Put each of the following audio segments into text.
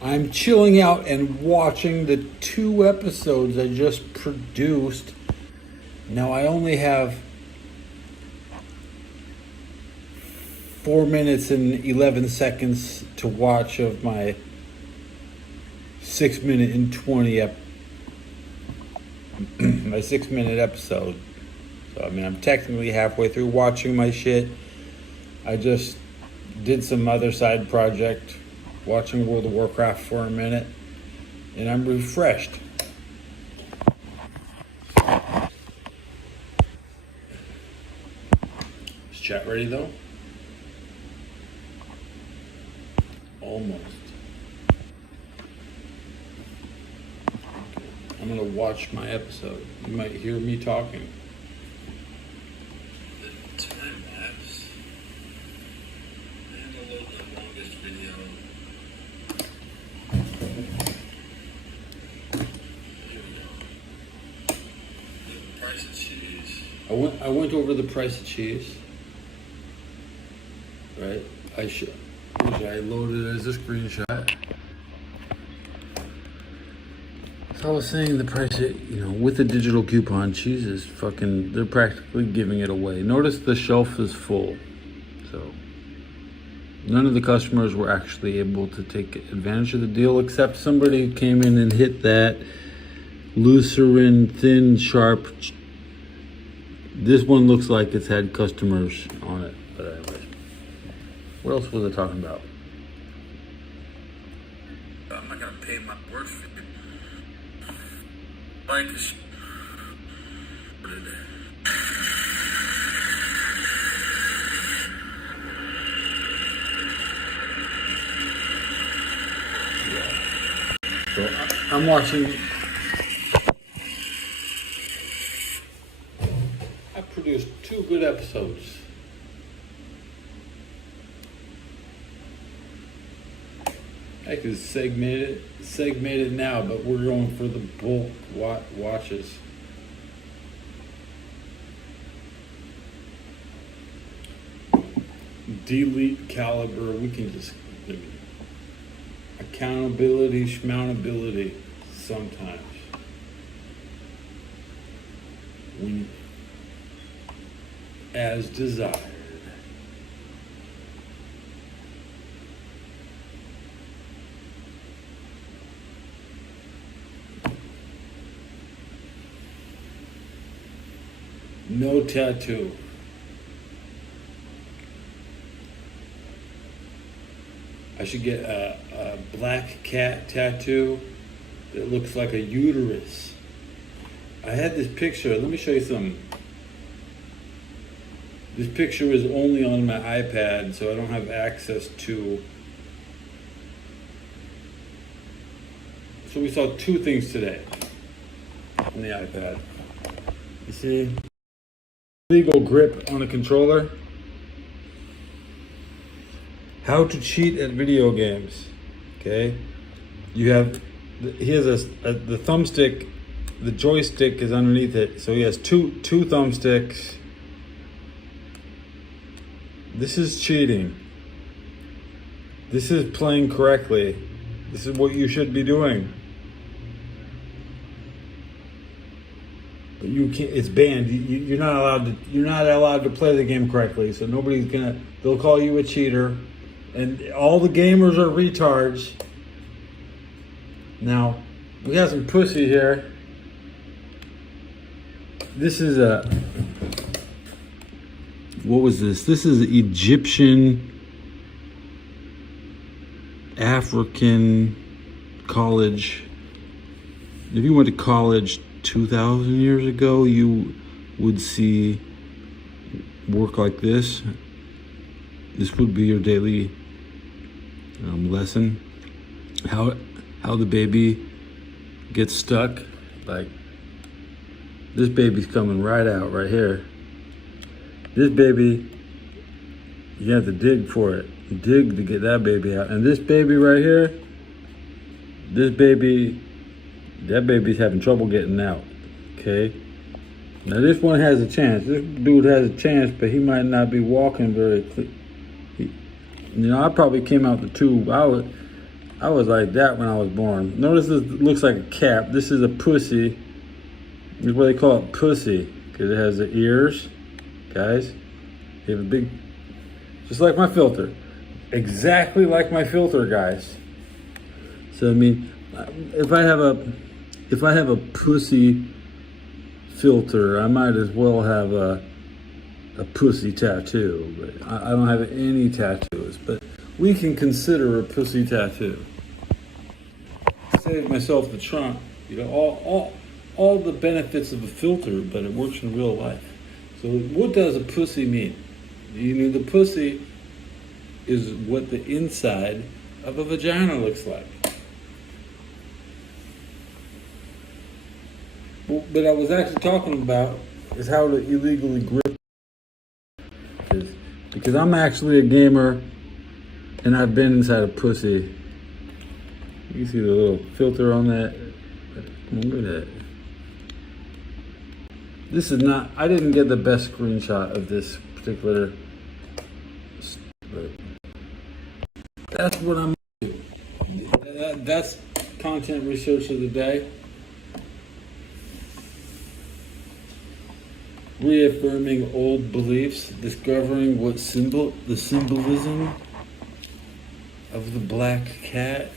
I'm chilling out and watching the 2 episodes I just produced. Now I only have 4 minutes and 11 seconds to watch of my 6 minute and 20 my 6 minute episode. So I mean, I'm technically halfway through watching my shit. I just did some other side project, watching World of Warcraft for a minute, and I'm refreshed. Is chat ready though? Almost. I'm gonna watch my episode. You might hear me talking. The time lapse. And I'll load the longest video. Here we go. The price of cheese. I went over the price of cheese. Right? I loaded it as a screenshot. So I was saying the price, with the digital coupon, cheese is fucking, they're practically giving it away. Notice the shelf is full. So none of the customers were actually able to take advantage of the deal, except somebody who came in and hit that Lucerne thin, sharp. This one looks like it's had customers on it. But anyways, what else was I talking about? I'm not gonna pay my worth for it. Like this. So I'm watching. I produced 2 good episodes. I could segment it now, but we're going for the bulk watches. Delete caliber. We can just accountability, schmountability. Sometimes as desired. No tattoo. I should get a black cat tattoo that looks like a uterus. I had this picture. Let me show you something. This picture is only on my iPad, so I don't have access to. So we saw 2 things today on the iPad. You see? Legal grip on the controller. How to cheat at video games. Okay, you have he has the thumbstick. The joystick is underneath it, so he has two thumbsticks. This is cheating. This is playing correctly. This is what you should be doing. You can't. It's banned. You're not allowed to. You're not allowed to play the game correctly. So nobody's gonna. They'll call you a cheater, and all the gamers are retards. Now, we got some pussy here. This is a. What was this? This is Egyptian, African college. If you went to college 2,000 years ago, you would see work like this. This would be your daily lesson. How the baby gets stuck. Like, this baby's coming right out right here. This baby, you have to dig for it. Dig to get that baby out. And this baby right here, that baby's having trouble getting out. Okay? Now this one has a chance. This dude has a chance, but he might not be walking very clear. I probably came out the tube. I was like that when I was born. Notice this looks like a cap. This is a pussy. This is what they call it, pussy, because it has the ears. Guys, they have a big, just like my filter. Exactly like my filter, guys. So I mean, if I have a pussy filter, I might as well have a pussy tattoo. But I don't have any tattoos. But we can consider a pussy tattoo. Save myself the trunk. You know, all the benefits of a filter, but it works in real life. So what does a pussy mean? You know, the pussy is what the inside of a vagina looks like. But I was actually talking about is how to illegally grip. Because I'm actually a gamer and I've been inside a pussy. You see the little filter on that? Look at that. This is not, I didn't get the best screenshot of this particular, but that's what I'm doing. That's content research of the day. Reaffirming old beliefs, discovering what the symbolism of the black cat.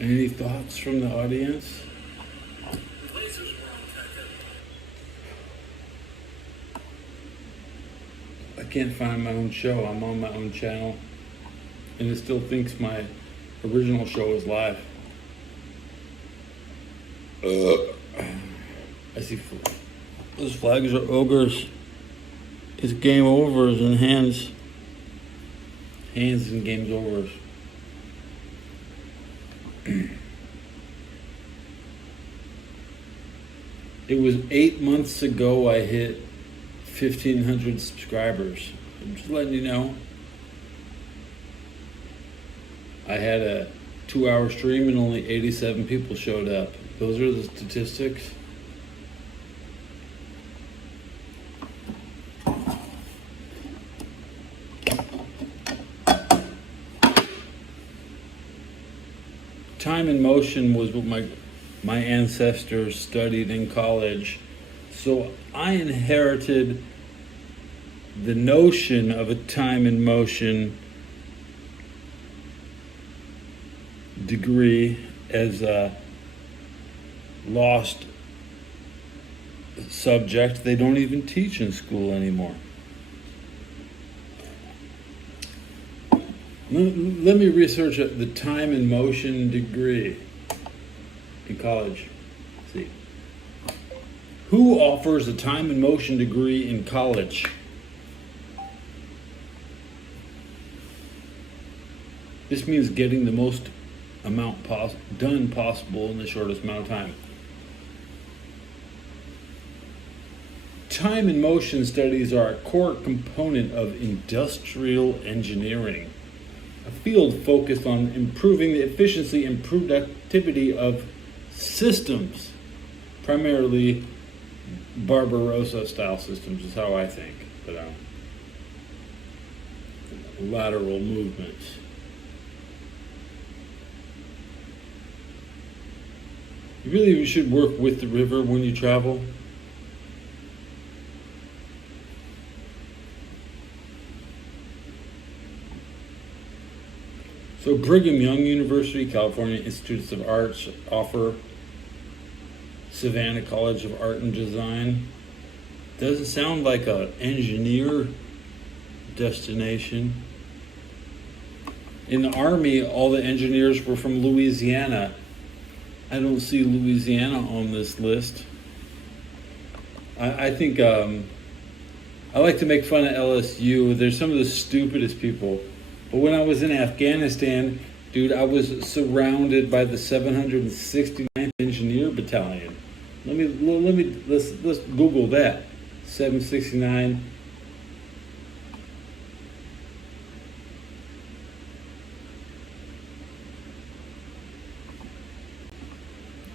Any thoughts from the audience? I can't find my own show. I'm on my own channel, and it still thinks my original show is live. I see those flags are ogres. It's game overs and hands. Hands and games overs. It was 8 months ago I hit 1,500 subscribers. I'm just letting you know. I had a 2-hour stream and only 87 people showed up. Those are the statistics. Time and motion was what my ancestors studied in college. So I inherited the notion of a time and motion degree as a lost subject they don't even teach in school anymore. Let me research the time and motion degree in college. Let's see. Who offers a time and motion degree in college? This means getting the most amount done possible in the shortest amount of time. Time and motion studies are a core component of industrial engineering, a field focused on improving the efficiency and productivity of systems, primarily Barbarossa-style systems is how I think, but lateral movements. You really should work with the river when you travel. So Brigham Young University, California Institutes of Arts offer Savannah College of Art and Design. Doesn't sound like an engineer destination. In the Army, all the engineers were from Louisiana. I don't see Louisiana on this list. I think I like to make fun of LSU. They're some of the stupidest people. But when I was in Afghanistan, dude, I was surrounded by the 769th Engineer Battalion. Let's Google that. 769.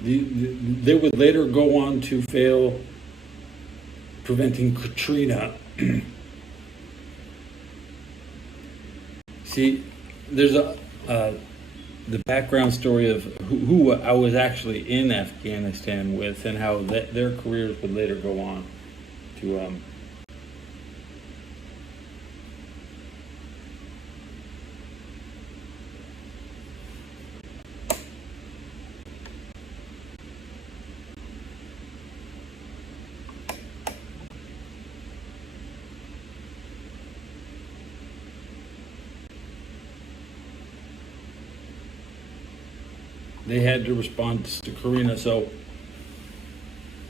They would later go on to fail preventing Katrina See, there's the background story of who I was actually in Afghanistan with, and how their careers would later go on to they had to respond to Katrina. So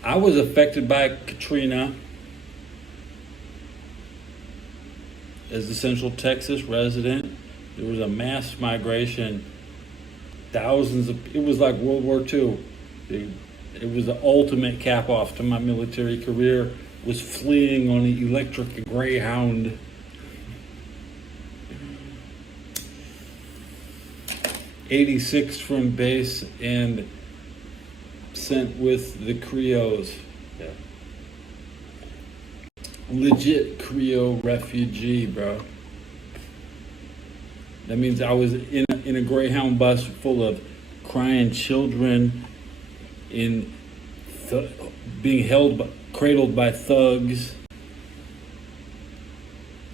I was affected by Katrina as a Central Texas resident. There was a mass migration, thousands of. It was like World War II. It was the ultimate cap off to my military career. Was fleeing on the electric Greyhound. '86 from base and sent with the Creoles. Yeah. Legit Creole refugee, bro. That means I was in a Greyhound bus full of crying children, being cradled by thugs,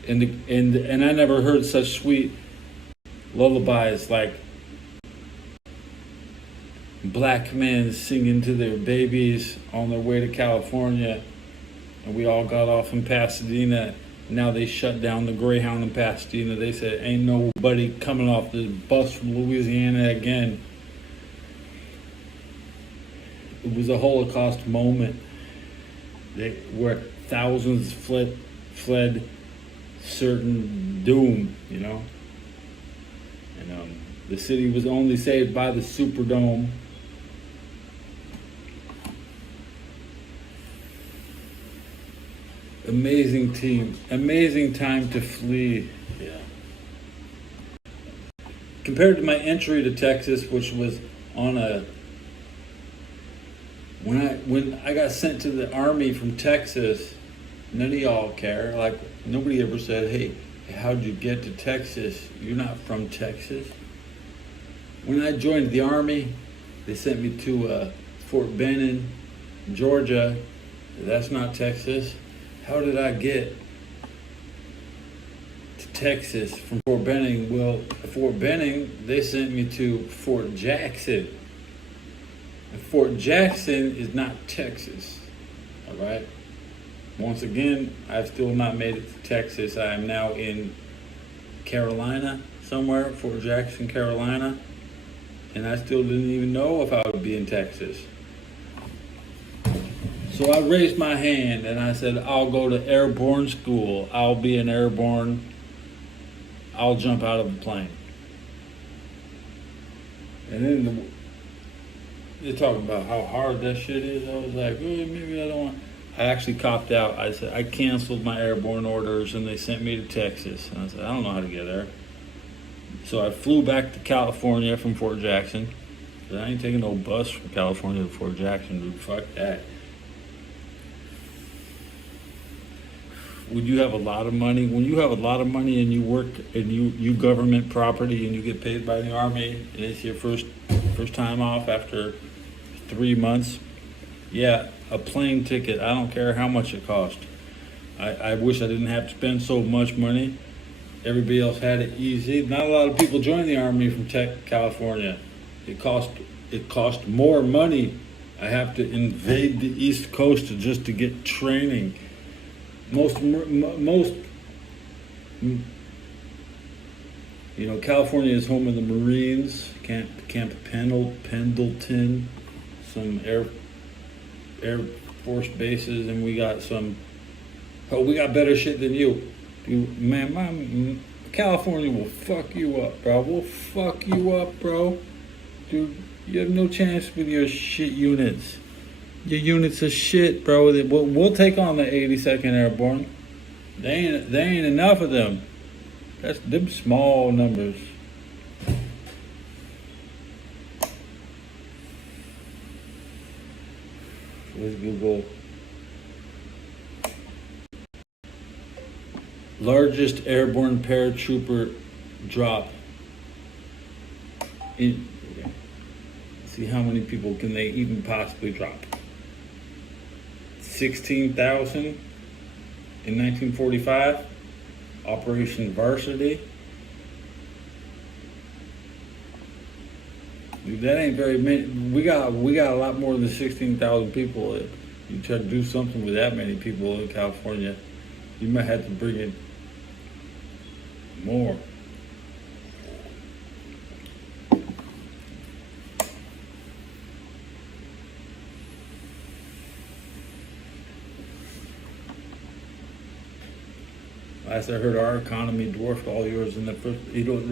and I never heard such sweet lullabies like black men singing to their babies on their way to California, and we all got off in Pasadena. Now they shut down the Greyhound in Pasadena. They said, ain't nobody coming off this bus from Louisiana again. It was a Holocaust moment where thousands fled certain doom, you know? And the city was only saved by the Superdome. Amazing team. Amazing time to flee. Yeah. Compared to my entry to Texas, which was on a when I got sent to the Army from Texas, none of y'all care. Like, nobody ever said, hey, how'd you get to Texas? You're not from Texas. When I joined the Army, they sent me to Fort Benning, Georgia. That's not Texas. How did I get to Texas from Fort Benning? Well, Fort Benning, they sent me to Fort Jackson. And Fort Jackson is not Texas, all right? Once again, I've still not made it to Texas. I am now in Carolina, somewhere, Fort Jackson, Carolina. And I still didn't even know if I would be in Texas. So I raised my hand and I said, I'll go to airborne school. I'll be an airborne. I'll jump out of a plane. And then they're talking about how hard that shit is. I was like, oh, maybe I don't want. I actually copped out. I said, I canceled my airborne orders and they sent me to Texas. And I said, I don't know how to get there. So I flew back to California from Fort Jackson. I ain't taking no bus from California to Fort Jackson, dude. Fuck that. Would you have a lot of money? When you have a lot of money and you work and you government property and you get paid by the Army and it's your first time off after 3 months, yeah, a plane ticket, I don't care how much it cost. I wish I didn't have to spend so much money. Everybody else had it easy. Not a lot of people join the Army from California. It cost more money. I have to invade the East Coast just to get training. Most, California is home of the Marines, Camp Pendleton, some Air Force bases, and we got better shit than you. Dude, man, California will fuck you up, bro. We'll fuck you up, bro. Dude, you have no chance with your shit units. Your units are shit, bro. We'll take on the 82nd Airborne. They ain't enough of them. That's them small numbers. Let's Google Largest airborne paratrooper drop. See how many people can they even possibly drop? 16,000 in 1945. Operation Varsity. Dude, that ain't very many. We got a lot more than 16,000 people. You try to do something with that many people in California, you might have to bring in more. Last I heard, our economy dwarfed all yours in the first. You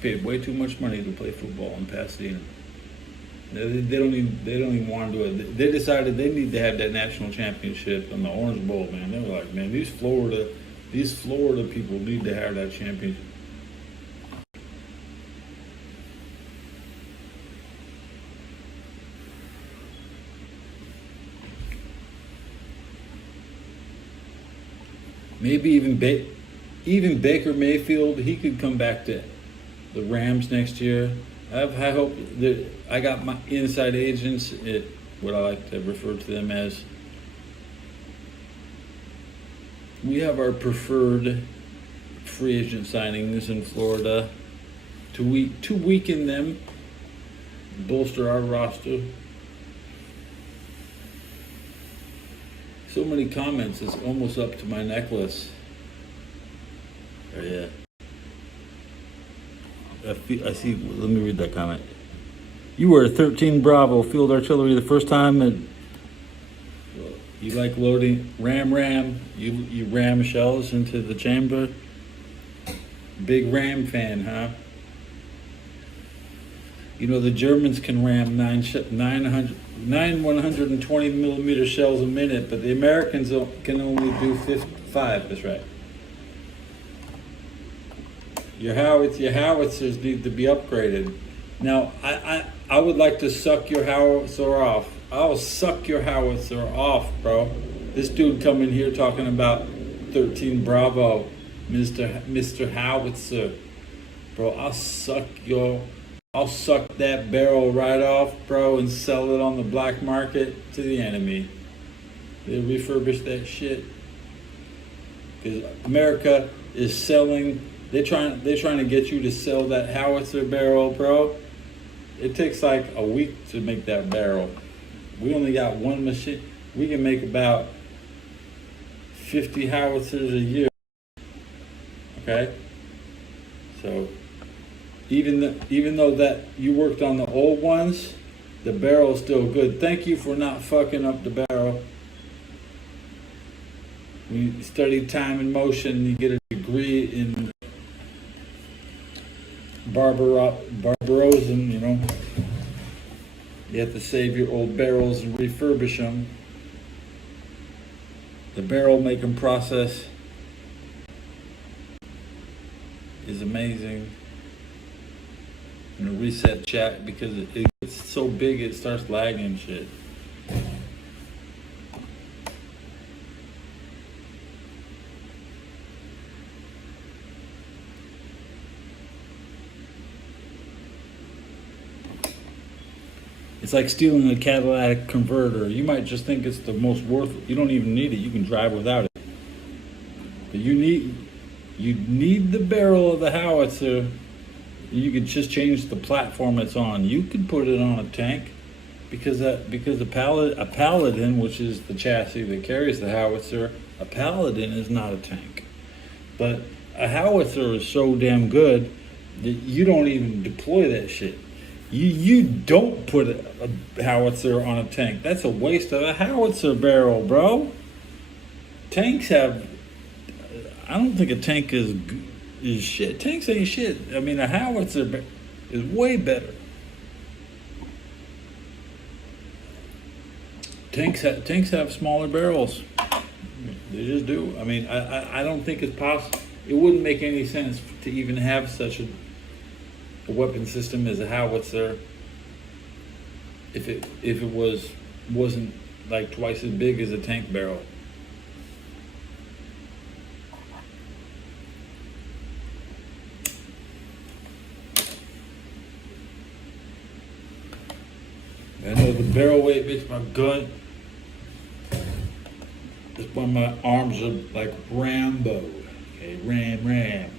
paid way too much money to play football in Pasadena. They don't even want to do it. They decided they need to have that national championship in the Orange Bowl, man. They were like, man, these Florida people need to have that championship. Maybe even Baker Mayfield, he could come back to the Rams next year. I hope that I got my inside agents at what I like to refer to them as. We have our preferred free agent signings in Florida to weaken them, bolster our roster. So many comments, it's almost up to my necklace. Oh, yeah. I see, let me read that comment. You were 13 Bravo Field Artillery the first time, and you like loading ram. You ram shells into the chamber. Big Ram fan, huh? You know, the Germans can ram 120 millimeter shells a minute, but the Americans can only do 55. That's right. Your howitzers need to be upgraded. Now, I would like to suck your howitzer off. I'll suck your howitzer off, bro. This dude coming here talking about 13 Bravo, Mr. Howitzer, bro. I'll suck that barrel right off, bro, and sell it on the black market to the enemy. They'll refurbish that shit. Because America is selling. They're trying to get you to sell that howitzer barrel, bro. It takes like a week to make that barrel. We only got one machine. We can make about 50 howitzers a year. Okay? So even though that you worked on the old ones, the barrel's still good. Thank you for not fucking up the barrel. When you study time and motion, you get a degree in barbarism, you know. You have to save your old barrels and refurbish them. The barrel making process is amazing. I'm gonna reset chat because it gets so big it starts lagging and shit. It's like stealing a Cadillac converter. You might just think it's the most worthless. You don't even need it. You can drive without it. But you need the barrel of the howitzer. You could just change the platform it's on. You could put it on a tank because a Paladin, which is the chassis that carries the howitzer, a Paladin is not a tank. But a howitzer is so damn good that you don't even deploy that shit. You don't put a howitzer on a tank. That's a waste of a howitzer barrel, bro. Tanks have. I don't think a tank is shit. Tanks ain't shit. I mean, a howitzer is way better. Tanks have smaller barrels. They just do. I mean, I don't think it's possible. It wouldn't make any sense to even have such a weapon system as a howitzer if it wasn't like twice as big as a tank barrel. barrel weight makes my gun. That's why my arms are like Rambo. Okay, Ram.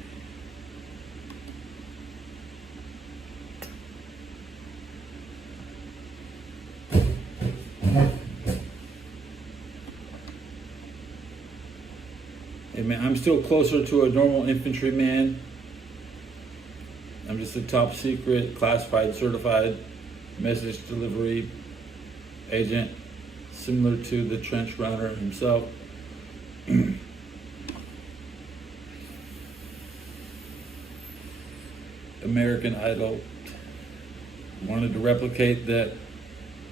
Hey man, I'm still closer to a normal infantryman. I'm just a top secret, classified, certified message delivery agent, similar to the trench runner himself. American Idol wanted to replicate that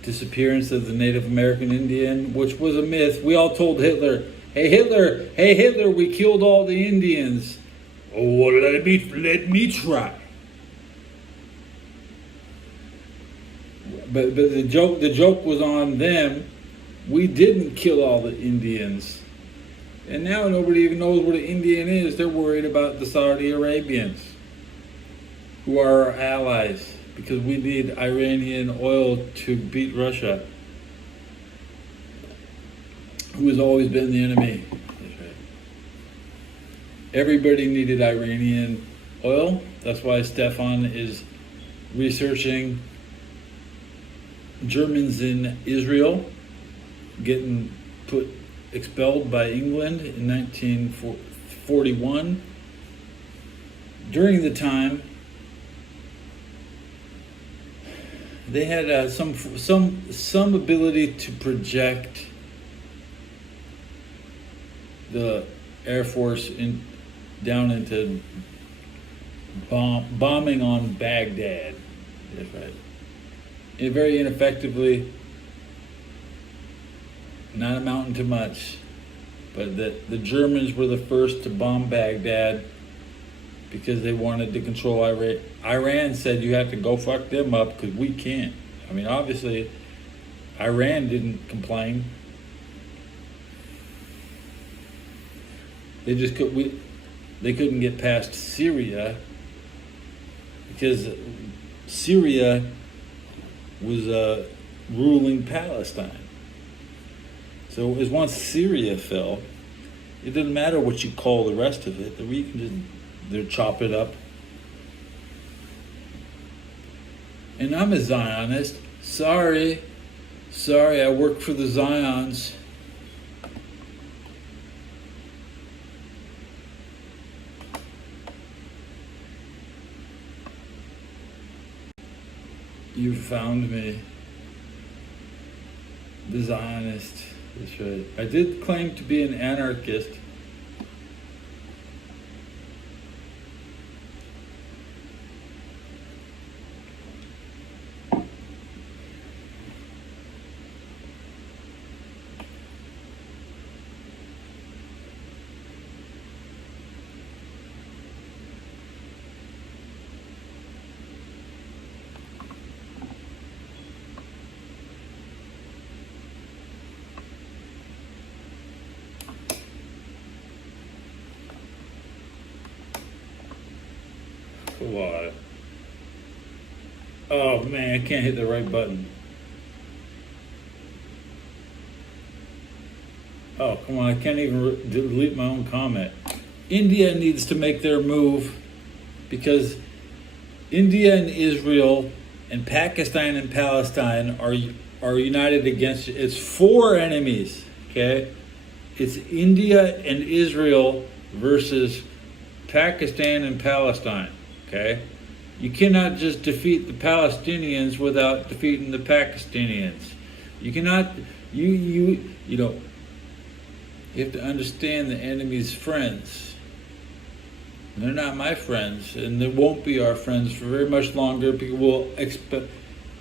disappearance of the Native American Indian, which was a myth. We all told Hitler, hey Hitler, we killed all the Indians. Oh, well, let me try. But the joke was on them. We didn't kill all the Indians. And now nobody even knows what an Indian is. They're worried about the Saudi Arabians, who are our allies, because we need Iranian oil to beat Russia, who has always been the enemy. That's right. Everybody needed Iranian oil. That's why Stefan is researching Germans in Israel getting expelled by England in 1941. During the time, they had some ability to project the Air Force down into bombing on Baghdad. That's right. Very ineffectively, not amounting to much, but the Germans were the first to bomb Baghdad because they wanted to control Iran. Iran said you have to go fuck them up because we can't. I mean, obviously, Iran didn't complain. They just they couldn't get past Syria because Syria was ruling Palestine. So as once Syria fell, it doesn't matter what you call the rest of it. We can just chop it up. And I'm a Zionist. Sorry, I work for the Zions. You found me. The Zionist. That's right. I did claim to be an anarchist. What? Oh man, I can't hit the right button. Oh, come on, I can't even delete my own comment. India needs to make their move because India and Israel and Pakistan and Palestine are united against its four enemies, okay? It's India and Israel versus Pakistan and Palestine. Okay, you cannot just defeat the Palestinians without defeating the Pakistanians. You cannot. You know. You have to understand the enemy's friends. They're not my friends, and they won't be our friends for very much longer because we'll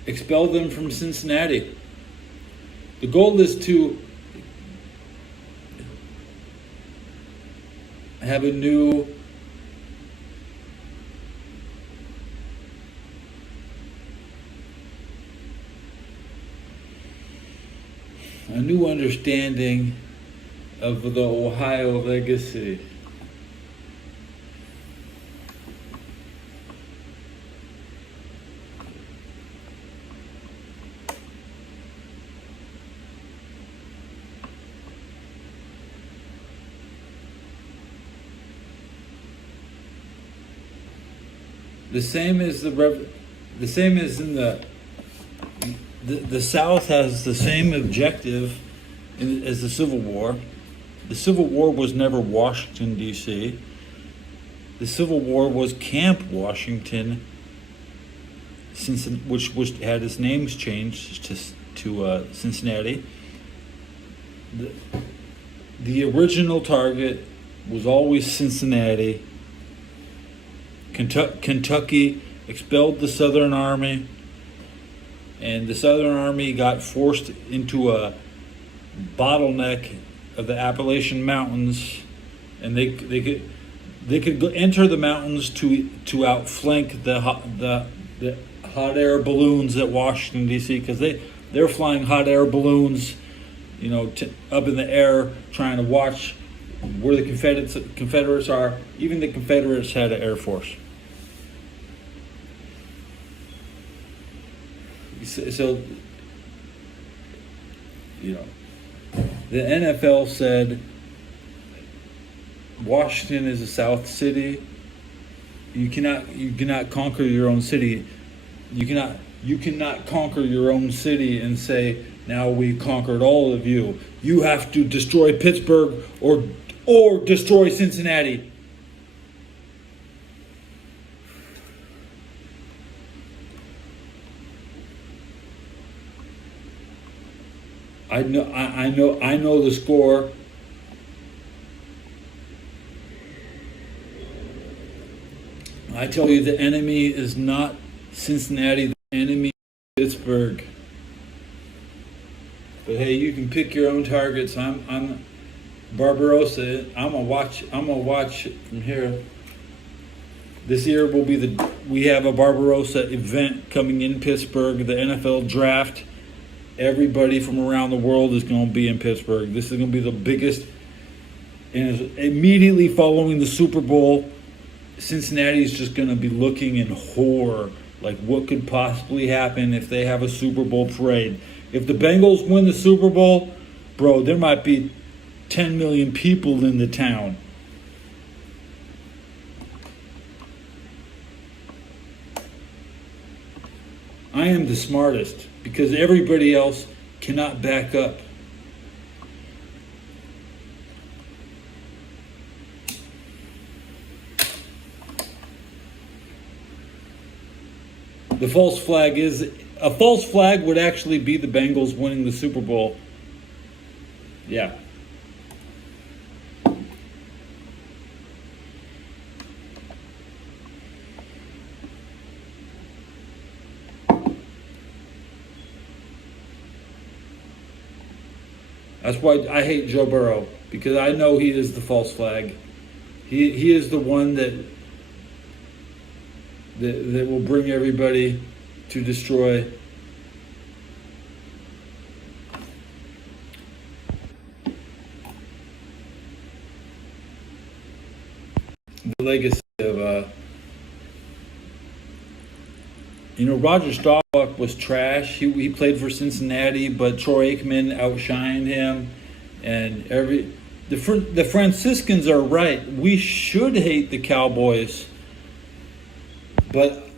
expel them from Cincinnati. The goal is to have a new understanding of the Ohio legacy. The same as the same as in the South has the same objective as the Civil War. The Civil War was never Washington, D.C. The Civil War was Camp Washington, which had its names changed to Cincinnati. The original target was always Cincinnati. Kentucky expelled the Southern Army, and the Southern Army got forced into a bottleneck of the Appalachian Mountains, and they could enter the mountains to outflank the hot air balloons at Washington D.C. because they're flying hot air balloons, up in the air trying to watch where the Confederates are. Even the Confederates had an air force. So, the NFL said Washington is a South city. You cannot conquer your own city. You cannot conquer your own city and say, now we conquered all of you. You have to destroy Pittsburgh or destroy Cincinnati. I know the score. I tell you, the enemy is not Cincinnati. The enemy is Pittsburgh. But hey, you can pick your own targets. I'm Barbarossa. I'm gonna watch it from here. This year we have a Barbarossa event coming in Pittsburgh. The NFL draft. Everybody from around the world is going to be in Pittsburgh. This is going to be the biggest. And immediately following the Super Bowl, Cincinnati is just going to be looking in horror, like what could possibly happen if they have a Super Bowl parade. If the Bengals win the Super Bowl, bro, there might be 10 million people in the town. I am the smartest because everybody else cannot back up. The false flag would actually be the Bengals winning the Super Bowl. Yeah. That's why I hate Joe Burrow, because I know he is the false flag. He is the one that will bring everybody to destroy. The legacy of Roger Staubach was trash. He played for Cincinnati, but Troy Aikman outshined him. And the Franciscans are right. We should hate the Cowboys, but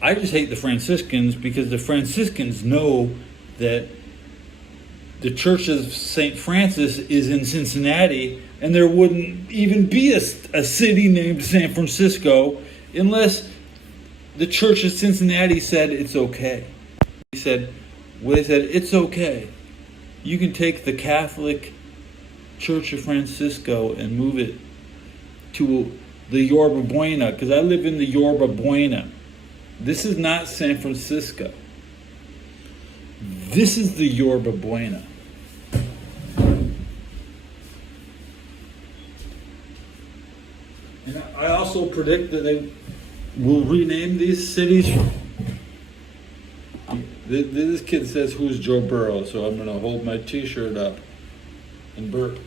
I just hate the Franciscans because the Franciscans know that the Church of St. Francis is in Cincinnati, and there wouldn't even be a city named San Francisco unless the Church of Cincinnati said it's okay. They said, it's okay. You can take the Catholic Church of Francisco and move it to the Yorba Buena, because I live in the Yorba Buena. This is not San Francisco. This is the Yorba Buena. And I also predict that they will rename these cities. This kid says, who's Joe Burrow? So I'm going to hold my t-shirt up and burp.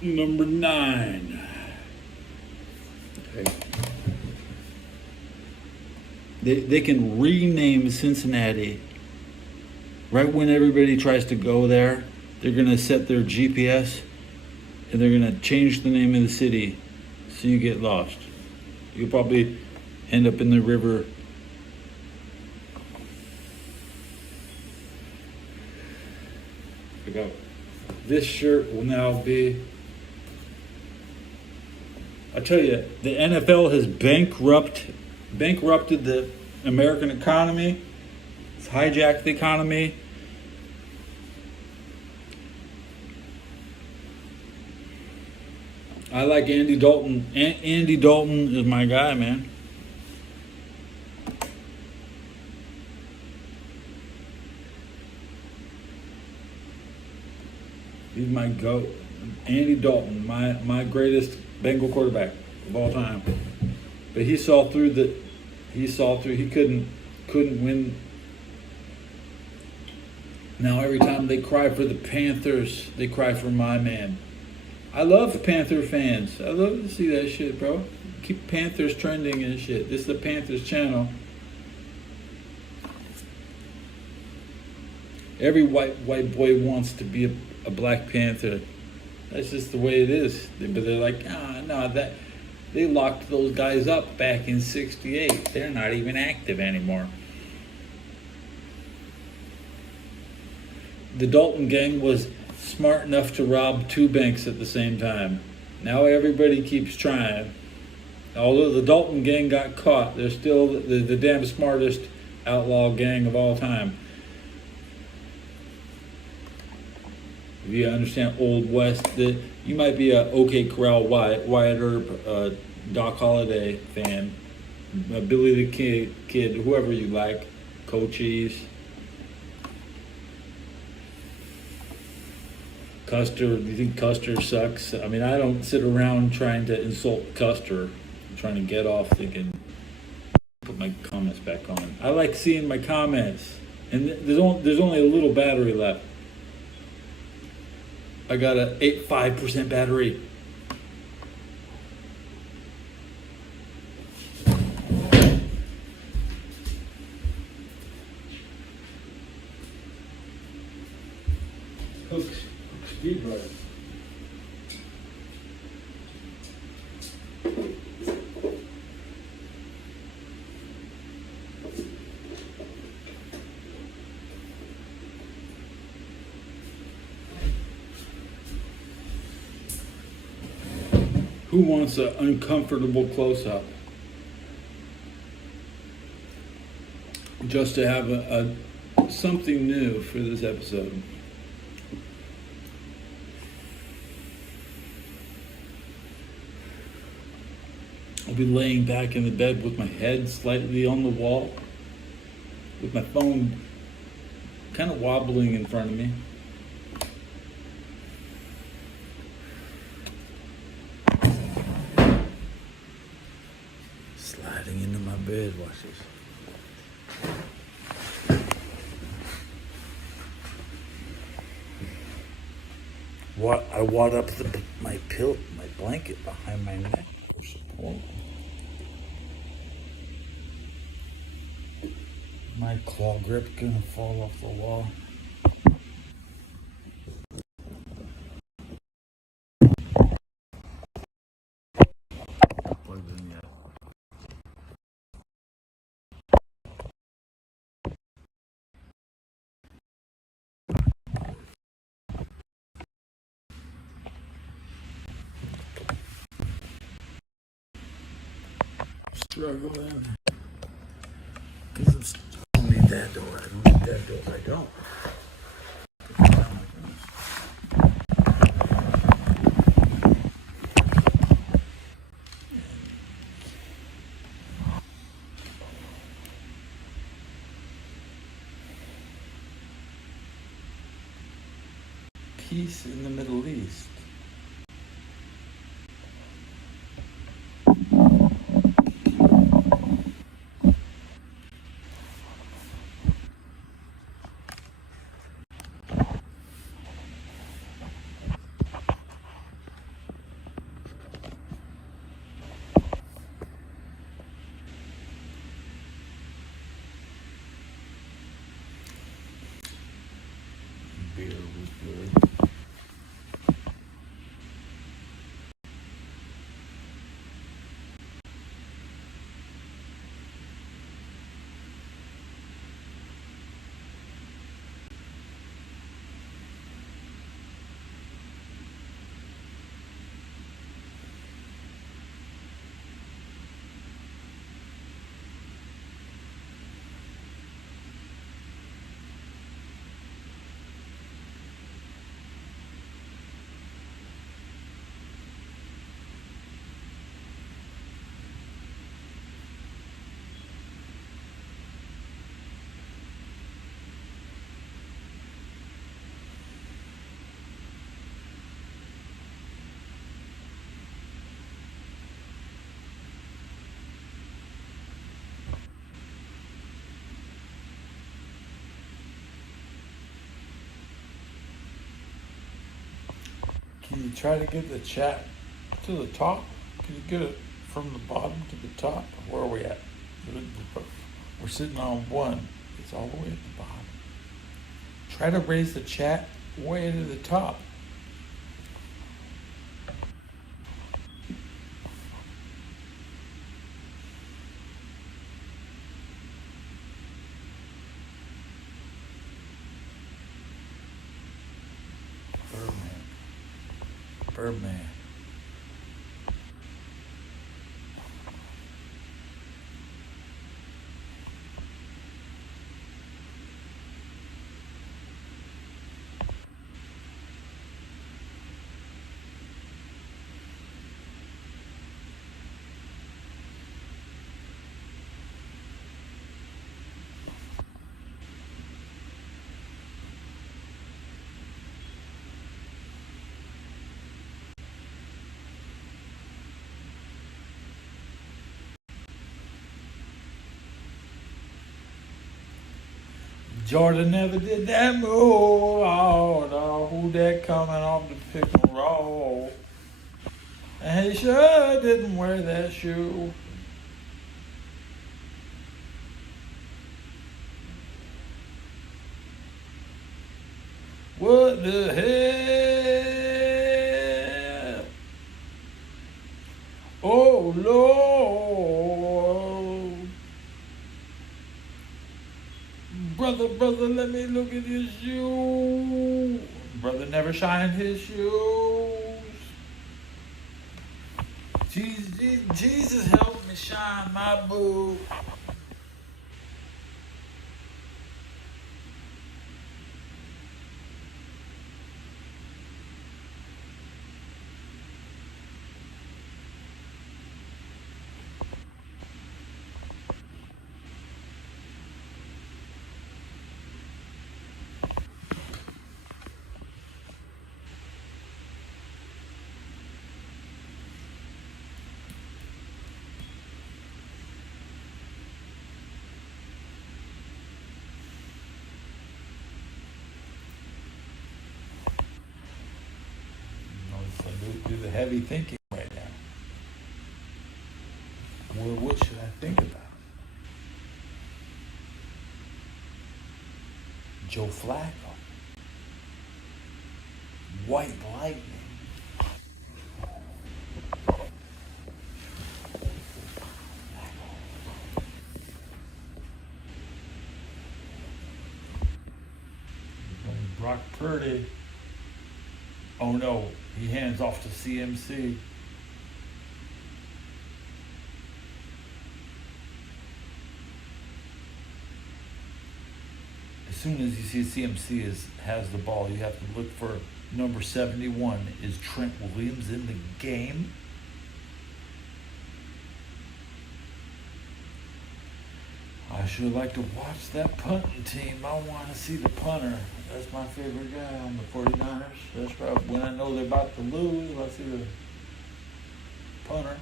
Number 9. Okay. They can rename Cincinnati. Right when everybody tries to go there, they're going to set their GPS and they're going to change the name of the city so you get lost. You'll probably end up in the river. I got this shirt will now be. I tell you, the NFL has bankrupted the American economy. It's hijacked the economy. I like Andy Dalton. Andy Dalton is my guy, man. He's my GOAT. Andy Dalton, my greatest Bengal quarterback of all time. But he saw through. He couldn't win. Now every time they cry for the Panthers, they cry for my man. I love Panther fans. I love to see that shit, bro. Keep Panthers trending and shit. This is the Panthers channel. Every white boy wants to be a Black Panther. That's just the way it is. But they're like, no, that they locked those guys up back in '68. They're not even active anymore. The Dalton gang was smart enough to rob two banks at the same time. Now everybody keeps trying. Although the Dalton gang got caught, they're still the damn smartest outlaw gang of all time. If you understand Old West, you might be a OK Corral, Wyatt Earp, Doc Holliday fan, Billy the Kid, whoever you like, Cochise, Custer. Do you think Custer sucks? I mean, I don't sit around trying to insult Custer. I'm trying to get off thinking, put my comments back on. I like seeing my comments, and there's only a little battery left. I got a 5% battery. Hooks speed drive. Who wants an uncomfortable close-up? Just to have a something new for this episode. I'll be laying back in the bed with my head slightly on the wall, with my phone kind of wobbling in front of me. Sliding into my bed, watch this. I wad up my blanket behind my neck for support. My claw grip gonna fall off the wall. Plugged in yet. Struggling. Because I don't need that door. I don't need that door. I don't. Peace in the Middle East. Beer was good. Can you try to get the chat to the top? Can you get it from the bottom to the top? Where are we at? We're sitting on one. It's all the way at the bottom. Try to raise the chat way to the top. Birdman. Jordan never did that move. Oh, no. Who that coming off the pick and roll? And he sure didn't wear that shoe. What the hell? Oh, Lord. Brother, let me look at his shoe. Brother never shined his shoes. Jesus help me shine my boot. Do the heavy thinking right now. Well, what should I think about? Joe Flacco. White lightning. Brock Purdy. Oh no, he hands off to CMC. As soon as you see CMC has the ball, you have to look for number 71. Is Trent Williams in the game? I sure like to watch that punting team. I want to see the punter. That's my favorite guy on the 49ers. That's right. When I know they're about to lose, I see the punter.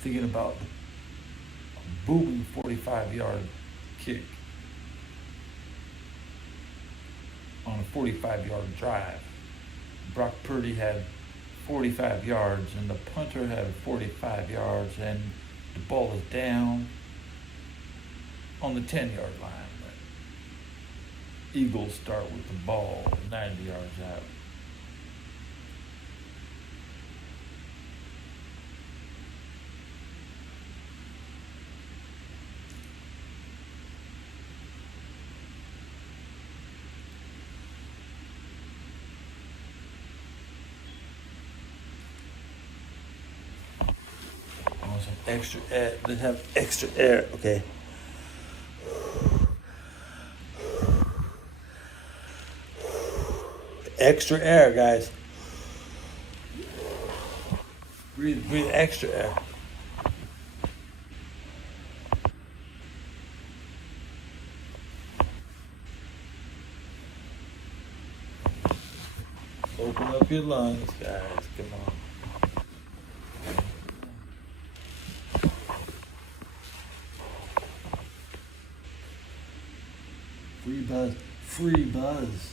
Thinking about a booming 45-yard kick on a 45-yard drive. Brock Purdy had 45 yards and the punter had 45 yards and the ball is down on the 10-yard line. But Eagles start with the ball 90 yards out. Some extra air. Let's have extra air. Okay. Extra air, guys. Breathe extra air. Open up your lungs, guys. Come on. Free buzz. Free buzz.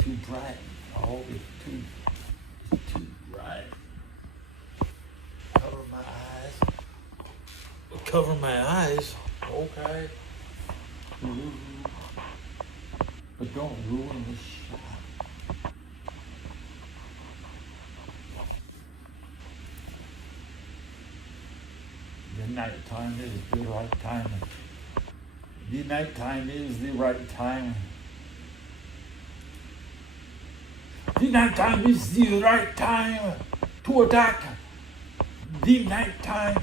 Too bright. Oh, it's too bright. Cover my eyes. Cover my eyes. Okay. But don't ruin the shot. The nighttime is the right time. The nighttime is the right time. The nighttime is the right time to attack. The nighttime.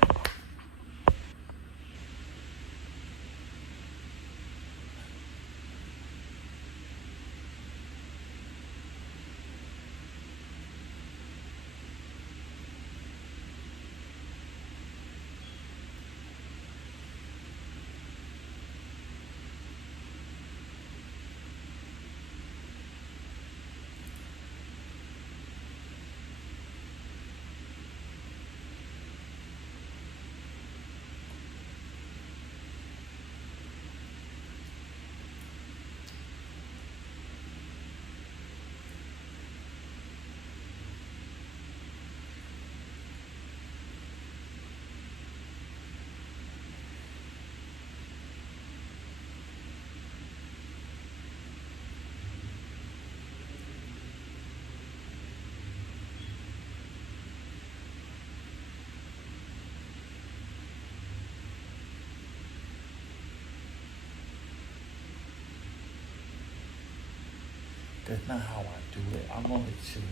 That's not how I do it. I'm only chilling.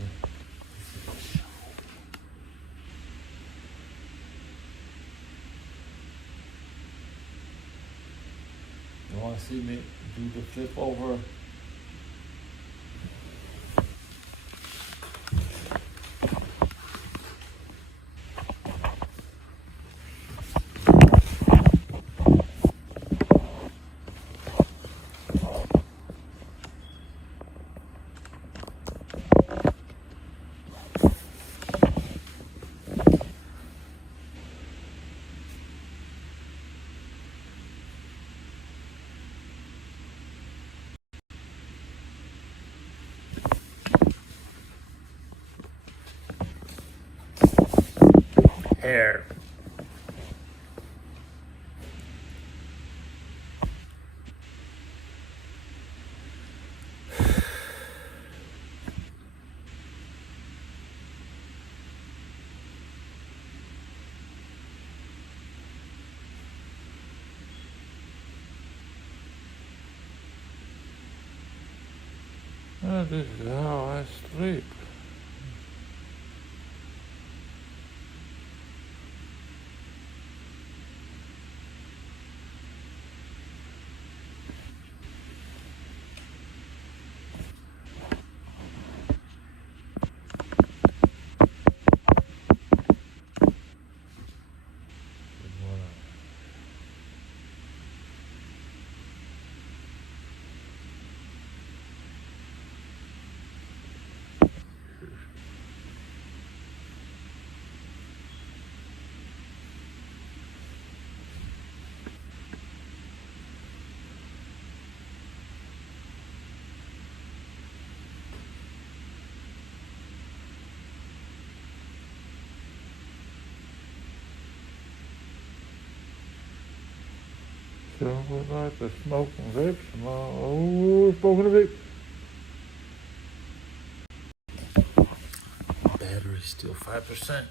This is a show. You want to see me do the flip over? Hair. This is how I sleep. So we like the smoking vapes. Oh, smoking a vape. Battery's still 5%.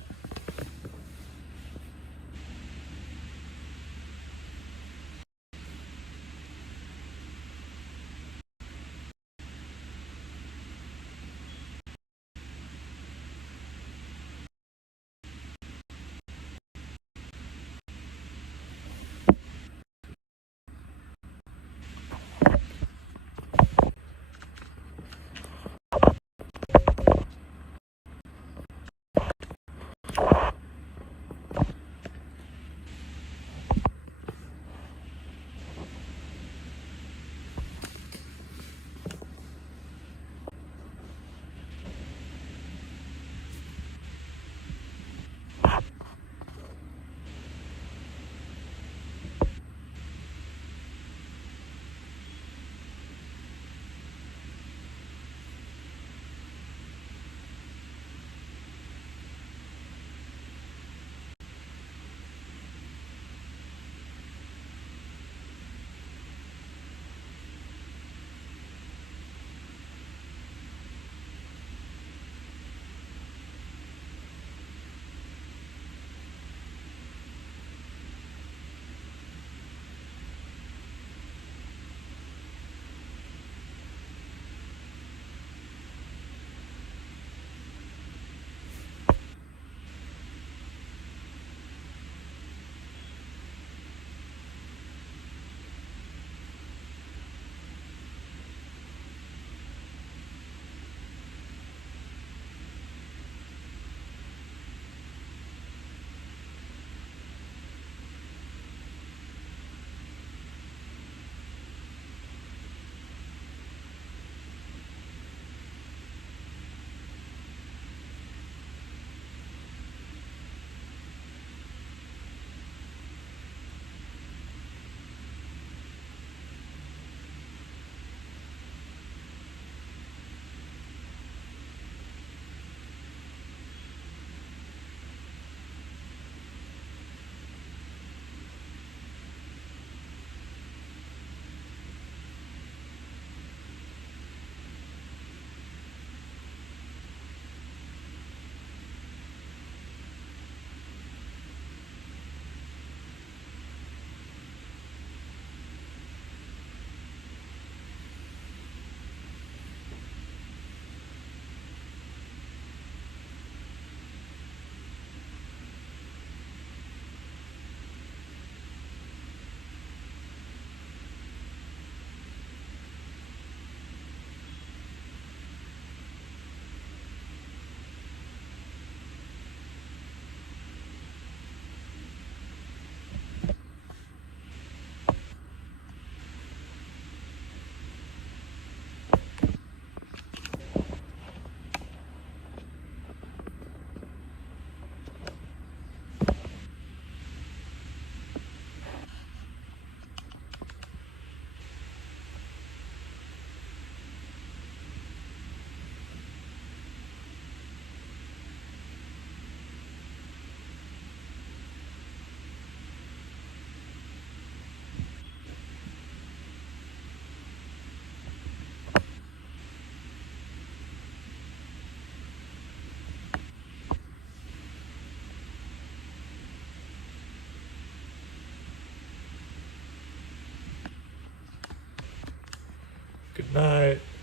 Good night.